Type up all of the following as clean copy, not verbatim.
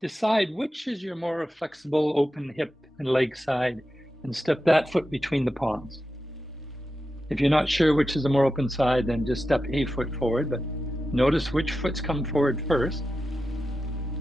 decide which is your more flexible, open hip and leg side, and step that foot between the palms. If you're not sure which is the more open side, then just step a foot forward, but notice which foot's come forward first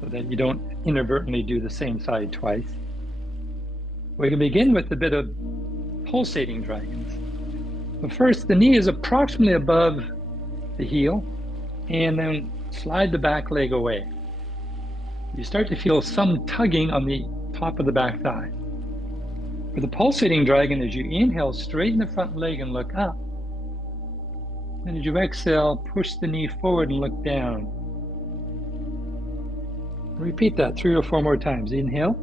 so that you don't inadvertently do the same side twice. We can begin with a bit of pulsating dragons. But first, the knee is approximately above the heel, and then slide the back leg away. You start to feel some tugging on the top of the back thigh. For the pulsating dragon, as you inhale, straighten the front leg and look up. And as you exhale, push the knee forward and look down. Repeat that 3 or 4 more times. Inhale,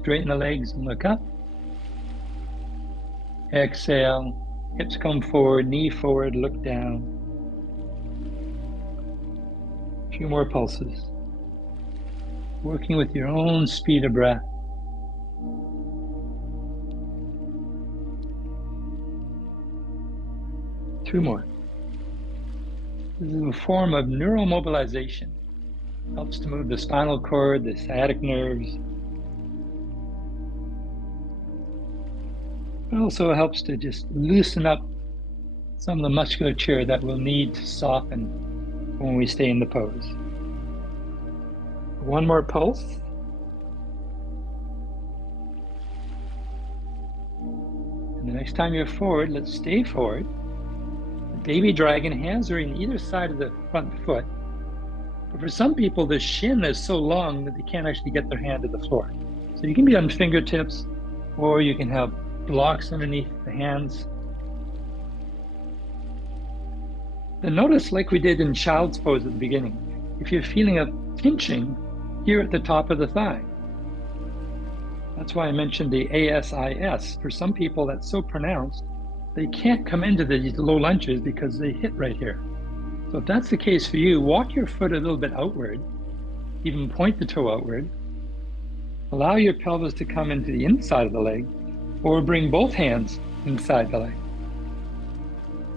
straighten the legs and look up. Exhale, hips come forward, knee forward, look down. A few more pulses. Working with your own speed of breath. Two more. This is a form of neuromobilization. Helps to move the spinal cord, the sciatic nerves. It also helps to just loosen up some of the musculature that we'll need to soften when we stay in the pose. One more pulse. And the next time you're forward, let's stay forward. The baby dragon, hands are in either side of the front foot. But for some people, the shin is so long that they can't actually get their hand to the floor. So you can be on fingertips, or you can have blocks underneath the hands. Then notice, like we did in child's pose at the beginning, if you're feeling a pinching here at the top of the thigh. That's why I mentioned the ASIS. For some people, that's so pronounced, they can't come into these low lunges because they hit right here. So if that's the case for you, walk your foot a little bit outward, even point the toe outward. Allow your pelvis to come into the inside of the leg, or bring both hands inside the leg.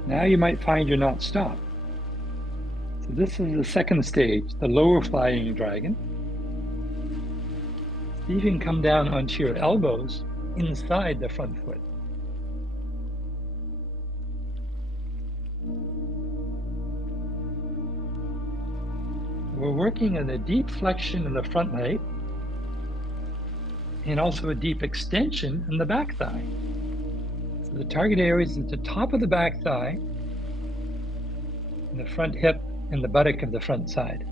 Now you might find you're not stopped. So this is the second stage, the lower flying dragon. You can come down onto your elbows inside the front foot. We're working on a deep flexion in the front leg and also a deep extension in the back thigh. So the target areas at the top of the back thigh, and the front hip, and the buttock of the front side.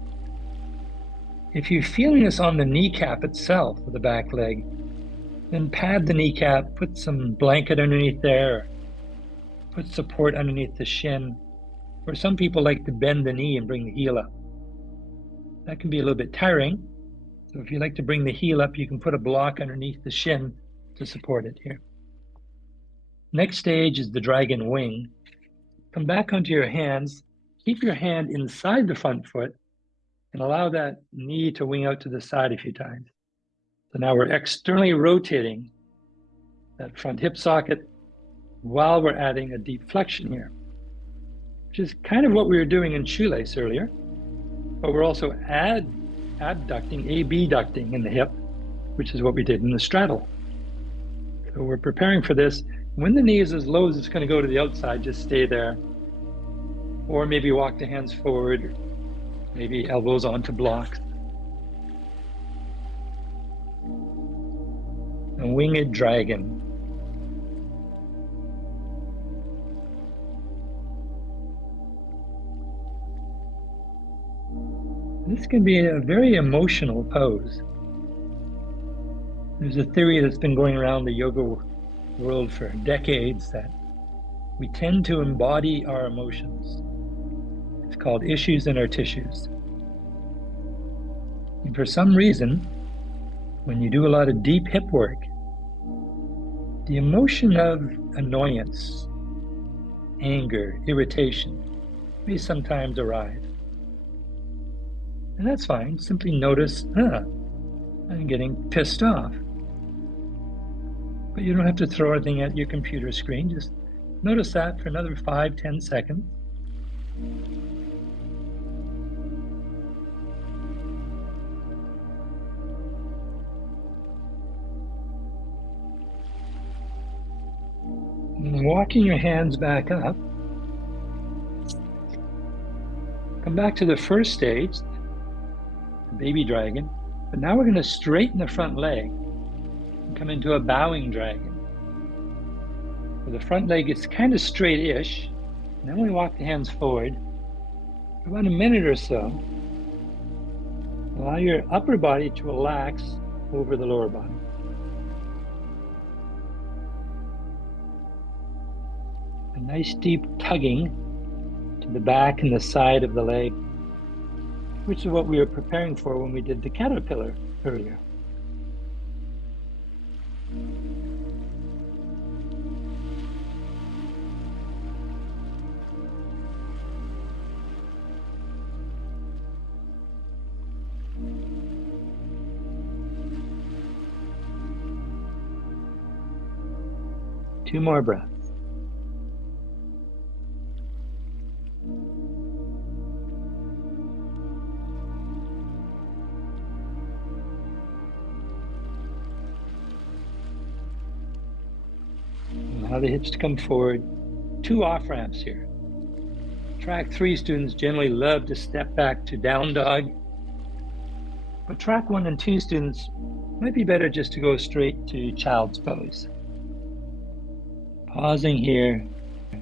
If you're feeling this on the kneecap itself of the back leg, then pad the kneecap, put some blanket underneath there, put support underneath the shin. Or some people like to bend the knee and bring the heel up. That can be a little bit tiring. So if you like to bring the heel up, you can put a block underneath the shin to support it here. Next stage is the dragon wing. Come back onto your hands, keep your hand inside the front foot, and allow that knee to wing out to the side a few times. So now we're externally rotating that front hip socket while we're adding a deep flexion here, which is kind of what we were doing in shoelace earlier, but we're also abducting in the hip, which is what we did in the straddle. So we're preparing for this. When the knee is as low as it's going to go to the outside, just stay there. Or maybe walk the hands forward, maybe elbows onto blocks. A winged dragon. This can be a very emotional pose. There's a theory that's been going around the yoga world for decades that we tend to embody our emotions. It's called issues in our tissues. And for some reason, when you do a lot of deep hip work, the emotion of annoyance, anger, irritation may sometimes arise. And that's fine. Simply notice, I'm getting pissed off. But you don't have to throw anything at your computer screen. Just notice that for another 5-10 seconds. And walking your hands back up, come back to the first stage, the baby dragon. But now we're going to straighten the front leg and come into a bowing dragon. So the front leg is kind of straight-ish. And then we walk the hands forward for about a minute or so. Allow your upper body to relax over the lower body. A nice deep tugging to the back and the side of the leg, which is what we were preparing for when we did the caterpillar earlier. Two more breaths. Allow the hips to come forward. Two off ramps here. Track 3 students generally love to step back to down dog, but track 1 and 2 students might be better just to go straight to child's pose. Pausing here and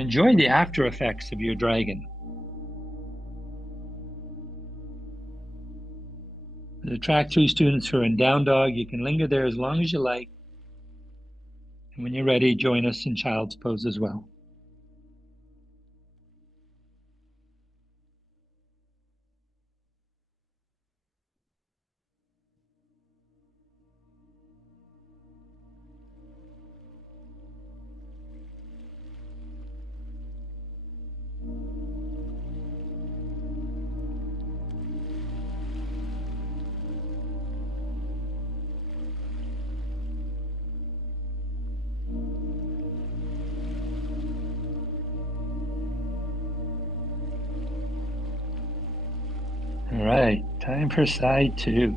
enjoy the after effects of your dragon. The track 3 students who are in down dog, you can linger there as long as you like. And when you're ready, join us in child's pose as well. All right, time for side 2.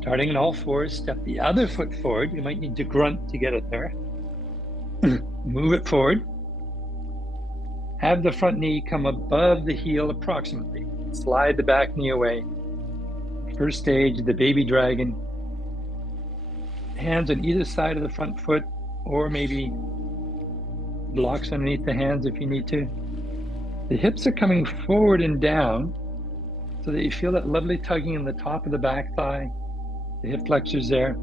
Starting in all fours, step the other foot forward. You might need to grunt to get it there. Move it forward. Have the front knee come above the heel approximately. Slide the back knee away. First stage, the baby dragon. Hands on either side of the front foot, or maybe blocks underneath the hands if you need to. The hips are coming forward and down so that you feel that lovely tugging in the top of the back thigh, the hip flexors there.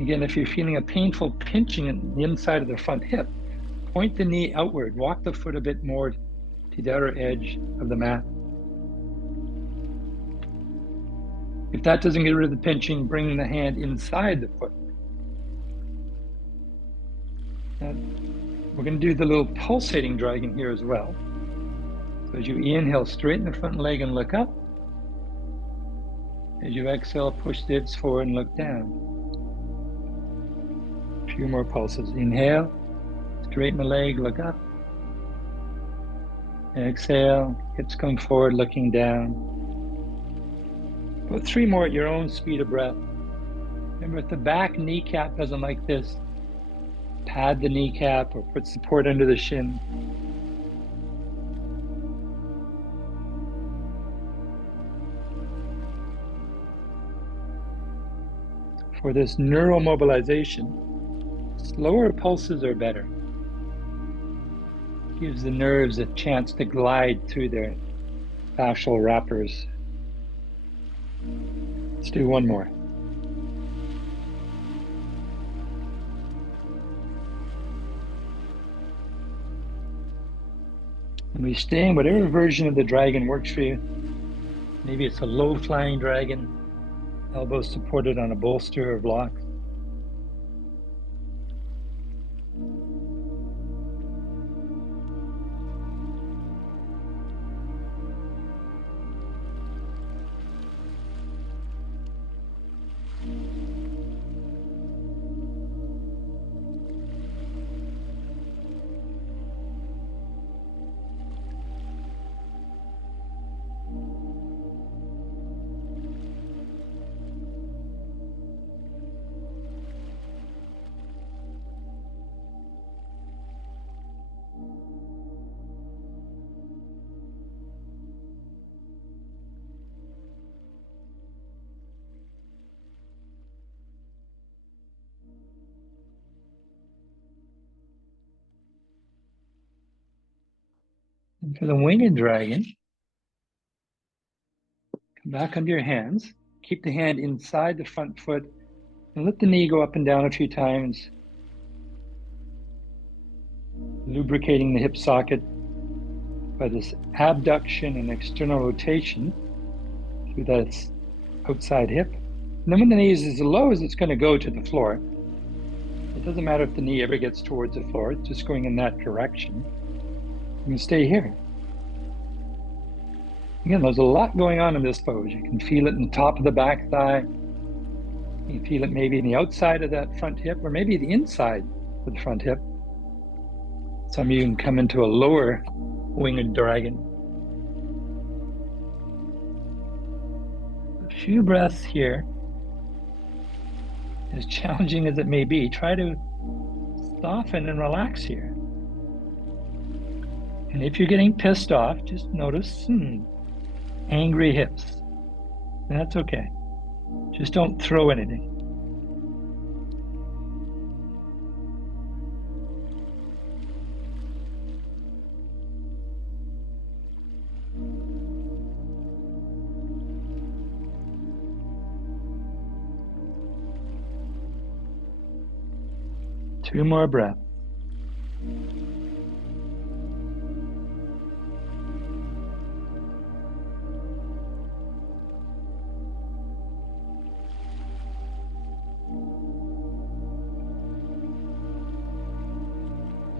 Again, if you're feeling a painful pinching in the inside of the front hip, point the knee outward, walk the foot a bit more to the outer edge of the mat. If that doesn't get rid of the pinching, bring the hand inside the foot. Now, we're going to do the little pulsating dragon here as well. So as you inhale, straighten the front leg and look up. As you exhale, push the hips forward and look down. A few more pulses. Inhale, straighten the leg, look up. Exhale, hips come forward, looking down. Put 3 more at your own speed of breath. Remember, if the back kneecap doesn't like this, pad the kneecap or put support under the shin. For this neuromobilization, slower pulses are better. Gives the nerves a chance to glide through their fascial wrappers. Let's do one more. And we stay in whatever version of the dragon works for you. Maybe it's a low-flying dragon, elbows supported on a bolster or block. And for the winged dragon, come back onto your hands. Keep the hand inside the front foot and let the knee go up and down a few times, lubricating the hip socket by this abduction and external rotation through that outside hip. And then when the knee is as low as it's going to go to the floor, it doesn't matter if the knee ever gets towards the floor, it's just going in that direction. You can stay here. Again, there's a lot going on in this pose. You can feel it in the top of the back thigh. You can feel it maybe in the outside of that front hip, or maybe the inside of the front hip. Some of you can come into a lower winged dragon. A few breaths here. As challenging as it may be, try to soften and relax here. And if you're getting pissed off, just notice angry hips. That's okay. Just don't throw anything. Two more breaths.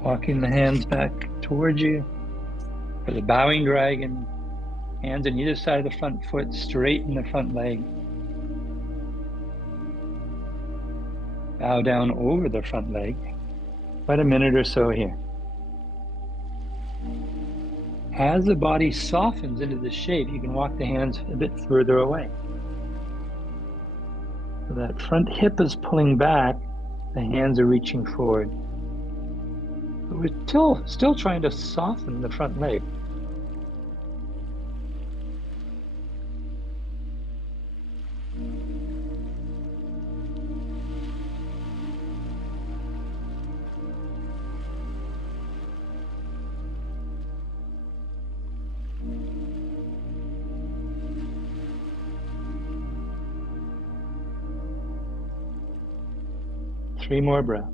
Walking the hands back towards you for the bowing dragon. Hands on either side of the front foot, straighten the front leg. Bow down over the front leg. About a minute or so here. As the body softens into the shape, you can walk the hands a bit further away. So that front hip is pulling back, the hands are reaching forward. But we're still trying to soften the front leg. Three more breaths.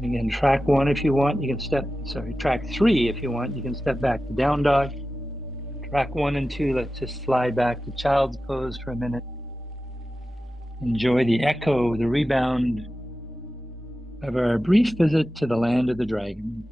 Again, track one if you want, you can track three if you want, you can step back to down dog. Track 1 and 2, let's just slide back to child's pose for a minute. Enjoy the echo, the rebound of our brief visit to the land of the dragon.